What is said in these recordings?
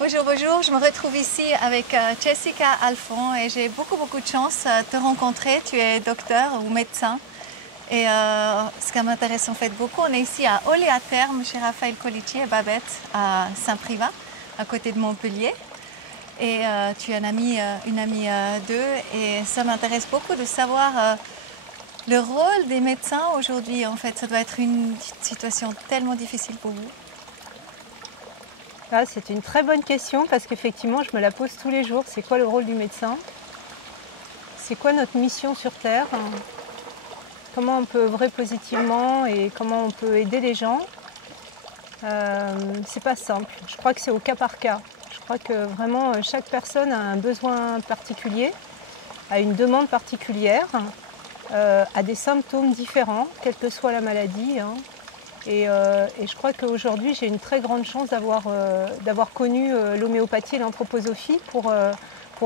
Bonjour, bonjour. Je me retrouve ici avec Jessica Alphon et j'ai beaucoup de chance de te rencontrer. Tu es docteur ou médecin. Et ce qui m'intéresse en fait beaucoup, on est ici à Oléatherme chez Raphaël Colici et Babette à Saint-Privat, à côté de Montpellier. Et tu es une amie d'eux et ça m'intéresse beaucoup de savoir le rôle des médecins aujourd'hui. En fait, ça doit être une situation tellement difficile pour vous. Ah, c'est une très bonne question parce qu'effectivement, je me la pose tous les jours. C'est quoi le rôle du médecin? C'est quoi notre mission sur Terre? Comment on peut œuvrer positivement et comment on peut aider les gens? C'est pas simple. Je crois que c'est au cas par cas. Je crois que vraiment chaque personne a un besoin particulier, a une demande particulière, a des symptômes différents, quelle que soit la maladie. Et je crois qu'aujourd'hui, j'ai une très grande chance d'avoir connu l'homéopathie et l'anthroposophie pour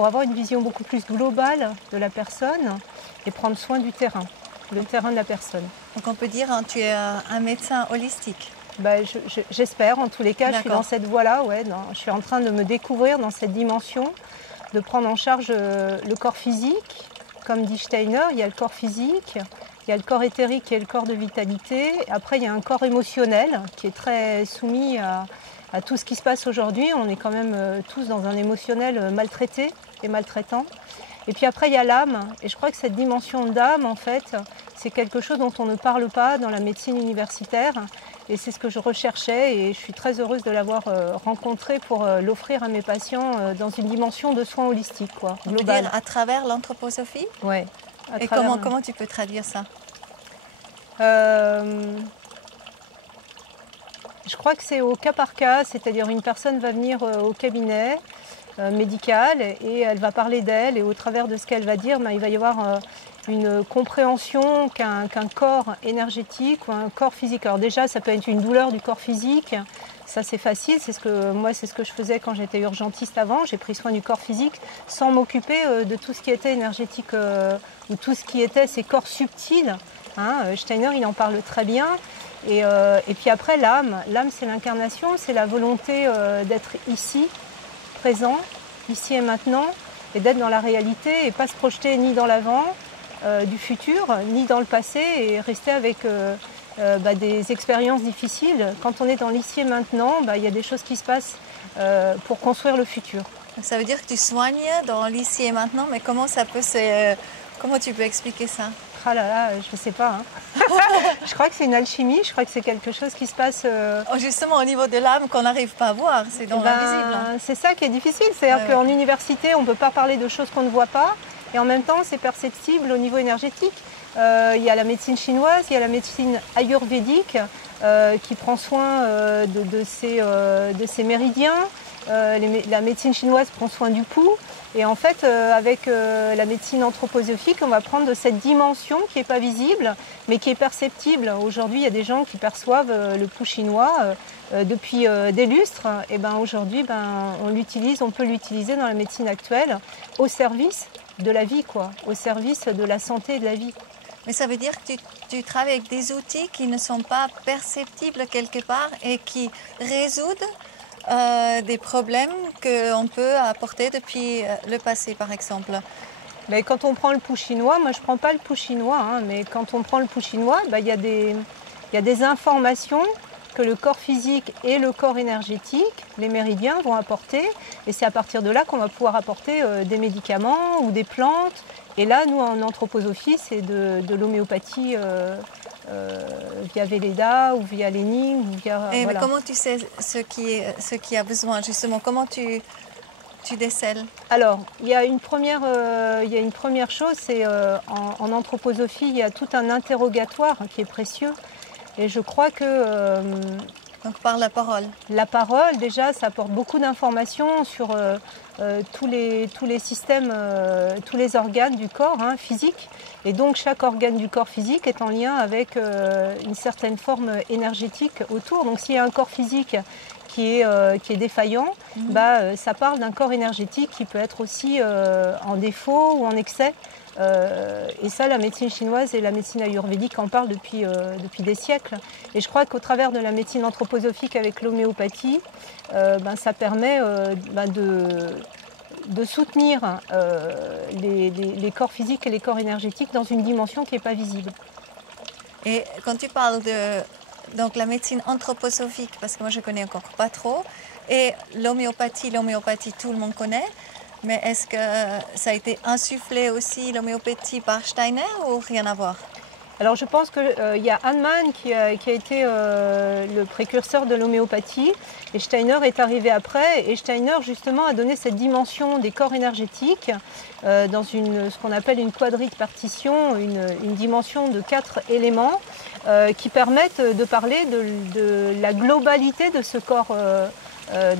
avoir une vision beaucoup plus globale de la personne et prendre soin du terrain, le terrain de la personne. Donc on peut dire que tu es un médecin holistique. J'espère, en tous les cas, je suis dans cette voie-là. Ouais, je suis en train de me découvrir dans cette dimension, de prendre en charge le corps physique. Comme dit Steiner, il y a le corps physique, il y a le corps éthérique qui est le corps de vitalité. Après, il y a un corps émotionnel qui est très soumis à tout ce qui se passe aujourd'hui. On est quand même tous dans un émotionnel maltraité et maltraitant. Et puis après, il y a l'âme. Et je crois que cette dimension d'âme, en fait, c'est quelque chose dont on ne parle pas dans la médecine universitaire. Et c'est ce que je recherchais et je suis très heureuse de l'avoir rencontré pour l'offrir à mes patients dans une dimension de soins holistiques, quoi, globale. On peut dire à travers l'anthroposophie? Oui. Et comment tu peux traduire ça? Je crois que c'est au cas par cas, c'est-à-dire une personne va venir au cabinet médical et elle va parler d'elle et au travers de ce qu'elle va dire, il va y avoir une compréhension qu'un corps énergétique ou un corps physique. Alors déjà, ça peut être une douleur du corps physique, ça c'est facile, c'est ce que je faisais quand j'étais urgentiste avant. J'ai pris soin du corps physique sans m'occuper de tout ce qui était énergétique ou tout ce qui était ces corps subtils. Steiner, il en parle très bien. Et puis après, l'âme c'est l'incarnation, c'est la volonté d'être ici, présent, ici et maintenant, et d'être dans la réalité et pas se projeter ni dans l'avant du futur, ni dans le passé et rester avec des expériences difficiles. Quand on est dans l'ici et maintenant, il y a des choses qui se passent pour construire le futur. Ça veut dire que tu soignes dans l'ici et maintenant, mais comment tu peux expliquer ça? Ah là là, je ne sais pas. Je crois que c'est une alchimie, je crois que c'est quelque chose qui se passe... Justement au niveau de l'âme qu'on n'arrive pas à voir, c'est dans l'invisible. C'est ça qui est difficile, c'est-à-dire qu'en université, on ne peut pas parler de choses qu'on ne voit pas, et en même temps, c'est perceptible au niveau énergétique. Il y a la médecine chinoise, il y a la médecine ayurvédique qui prend soin de ses méridiens. La médecine chinoise prend soin du pouls. Et en fait, avec la médecine anthroposophique, on va prendre de cette dimension qui n'est pas visible, mais qui est perceptible. Aujourd'hui, il y a des gens qui perçoivent le pouls chinois depuis des lustres. Et aujourd'hui, on peut l'utiliser dans la médecine actuelle au service de la vie, au service de la santé et de la vie. Mais ça veut dire que tu travailles avec des outils qui ne sont pas perceptibles quelque part et qui résoudent des problèmes qu'on peut apporter depuis le passé, par exemple. Mais quand on prend le pouls chinois, moi je ne prends pas le pouls chinois, mais quand on prend le pouls chinois, il y a des informations que le corps physique et le corps énergétique, les méridiens, vont apporter. Et c'est à partir de là qu'on va pouvoir apporter des médicaments ou des plantes. Et là, nous, en anthroposophie, c'est de l'homéopathie via Velleda ou via Lénine. Mais comment tu sais ce qui a besoin, justement? Comment tu décèles? Alors, il y a une première chose, c'est en anthroposophie, il y a tout un interrogatoire qui est précieux. Et je crois que... Donc par la parole. La parole, déjà, ça apporte beaucoup d'informations sur tous les systèmes, tous les organes du corps physique. Et donc chaque organe du corps physique est en lien avec une certaine forme énergétique autour. Donc s'il y a un corps physique qui est défaillant, ça parle d'un corps énergétique qui peut être aussi en défaut ou en excès. Et ça, la médecine chinoise et la médecine ayurvédique en parlent depuis des siècles. Et je crois qu'au travers de la médecine anthroposophique avec l'homéopathie, ça permet de soutenir les corps physiques et les corps énergétiques dans une dimension qui n'est pas visible. Et quand tu parles de donc, la médecine anthroposophique, parce que moi je connais encore pas trop, et l'homéopathie, tout le monde connaît, mais est-ce que ça a été insufflé aussi, l'homéopathie, par Steiner ou rien à voir? Alors je pense qu'il y a Hahnemann qui a été le précurseur de l'homéopathie et Steiner est arrivé après. Et Steiner justement a donné cette dimension des corps énergétiques dans ce qu'on appelle une quadripartition, une dimension de 4 éléments qui permettent de parler de la globalité de ce corps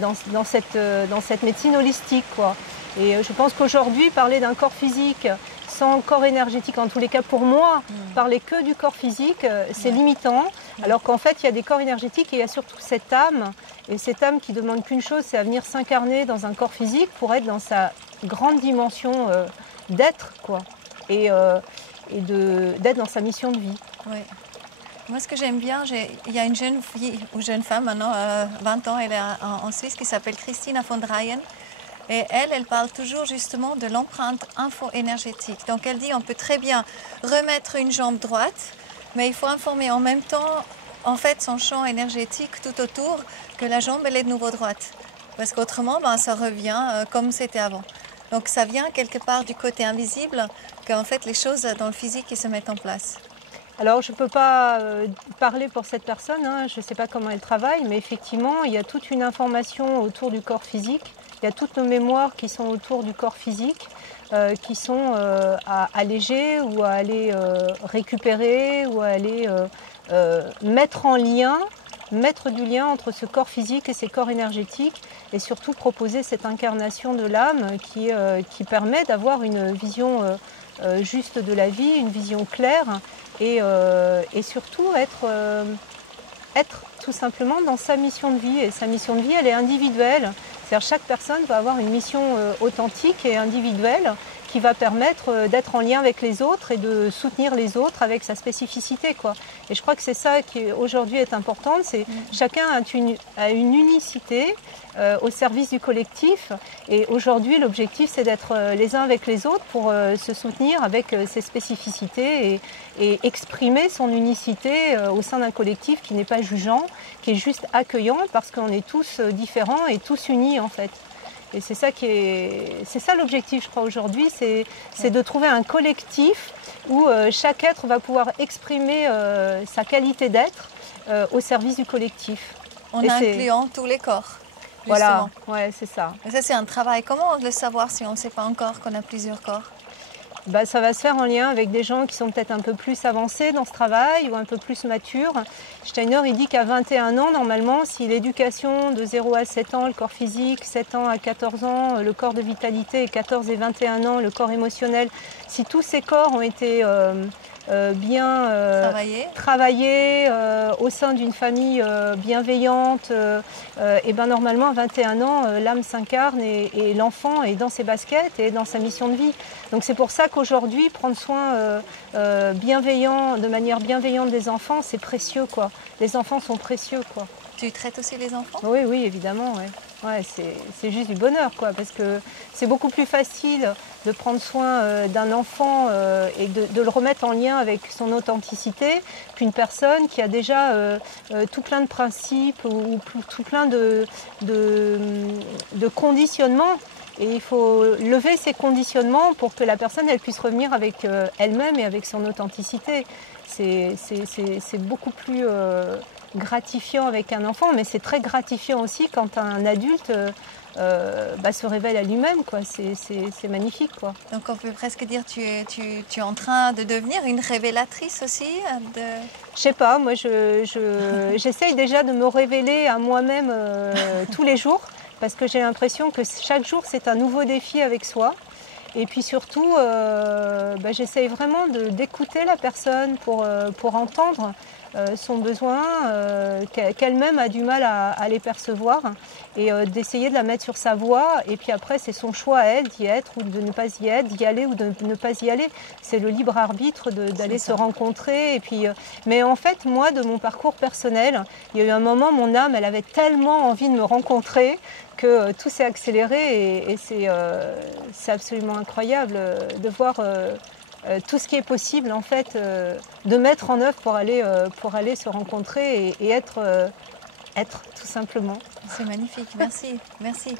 dans cette médecine holistique, quoi. Et je pense qu'aujourd'hui, parler d'un corps physique sans corps énergétique, en tous les cas pour moi, parler que du corps physique, c'est limitant. Alors qu'en fait, il y a des corps énergétiques et il y a surtout cette âme. Et cette âme qui ne demande qu'une chose, c'est à venir s'incarner dans un corps physique pour être dans sa grande dimension d'être, quoi. Et d'être dans sa mission de vie. Oui. Moi, ce que j'aime bien, il y a une jeune fille, ou jeune femme maintenant, 20 ans, elle est en Suisse, qui s'appelle Christina von Dreyen. Et elle parle toujours justement de l'empreinte info-énergétique. Donc elle dit on peut très bien remettre une jambe droite, mais il faut informer en même temps en fait son champ énergétique tout autour que la jambe elle est de nouveau droite. Parce qu'autrement ça revient comme c'était avant. Donc ça vient quelque part du côté invisible qu'en fait les choses dans le physique qui se mettent en place. Alors je ne peux pas parler pour cette personne, hein, je ne sais pas comment elle travaille, mais effectivement il y a toute une information autour du corps physique. Il y a toutes nos mémoires qui sont autour du corps physique, qui sont à alléger ou à aller récupérer ou à aller mettre du lien entre ce corps physique et ces corps énergétiques et surtout proposer cette incarnation de l'âme qui permet d'avoir une vision juste de la vie, une vision claire et surtout être tout simplement dans sa mission de vie. Et sa mission de vie, elle est individuelle. C'est-à-dire chaque personne va avoir une mission authentique et individuelle qui va permettre d'être en lien avec les autres et de soutenir les autres avec sa spécificité, quoi. Et je crois que c'est ça qui aujourd'hui est important, c'est chacun a une unicité au service du collectif. Et aujourd'hui, l'objectif, c'est d'être les uns avec les autres pour se soutenir avec ses spécificités et exprimer son unicité au sein d'un collectif qui n'est pas jugeant, qui est juste accueillant parce qu'on est tous différents et tous unis en fait. Et c'est ça l'objectif, je crois, aujourd'hui, c'est de trouver un collectif où chaque être va pouvoir exprimer sa qualité d'être au service du collectif. En incluant tous les corps. Voilà, ouais, c'est ça. Et ça, c'est un travail. Comment le savoir si on ne sait pas encore qu'on a plusieurs corps? Ça va se faire en lien avec des gens qui sont peut-être un peu plus avancés dans ce travail ou un peu plus matures. Steiner, il dit qu'à 21 ans, normalement, si l'éducation de 0 à 7 ans, le corps physique, 7 ans à 14 ans, le corps de vitalité, et 14 et 21 ans, le corps émotionnel, si tous ces corps ont été bien travaillés au sein d'une famille bienveillante, et normalement à 21 ans l'âme s'incarne et l'enfant est dans ses baskets et dans sa mission de vie. Donc c'est pour ça qu'aujourd'hui prendre soin de manière bienveillante des enfants, c'est précieux, quoi. Les enfants sont précieux, quoi. Tu traites aussi les enfants? Oui, évidemment, ouais. Ouais, c'est juste du bonheur, quoi, parce que c'est beaucoup plus facile de prendre soin d'un enfant et de le remettre en lien avec son authenticité qu'une personne qui a déjà tout plein de principes ou tout plein de conditionnements. Et il faut lever ces conditionnements pour que la personne elle puisse revenir avec elle-même et avec son authenticité. C'est beaucoup plus gratifiant avec un enfant, mais c'est très gratifiant aussi quand un adulte se révèle à lui-même, quoi. C'est magnifique, quoi. Donc on peut presque dire tu es en train de devenir une révélatrice aussi Je sais pas, moi j'essaye déjà de me révéler à moi-même tous les jours, parce que j'ai l'impression que chaque jour c'est un nouveau défi avec soi. Et puis surtout, j'essaye vraiment d'écouter la personne pour entendre son besoin, qu'elle-même a du mal à les percevoir, et d'essayer de la mettre sur sa voie. Et puis après, c'est son choix à elle d'y être ou de ne pas y être, d'y aller ou de ne pas y aller. C'est le libre arbitre d'aller se rencontrer. Et puis, mais en fait, moi, de mon parcours personnel, il y a eu un moment, mon âme, elle avait tellement envie de me rencontrer que tout s'est accéléré, et c'est absolument incroyable de voir tout ce qui est possible en fait de mettre en œuvre pour aller se rencontrer et être tout simplement. C'est magnifique, merci, merci.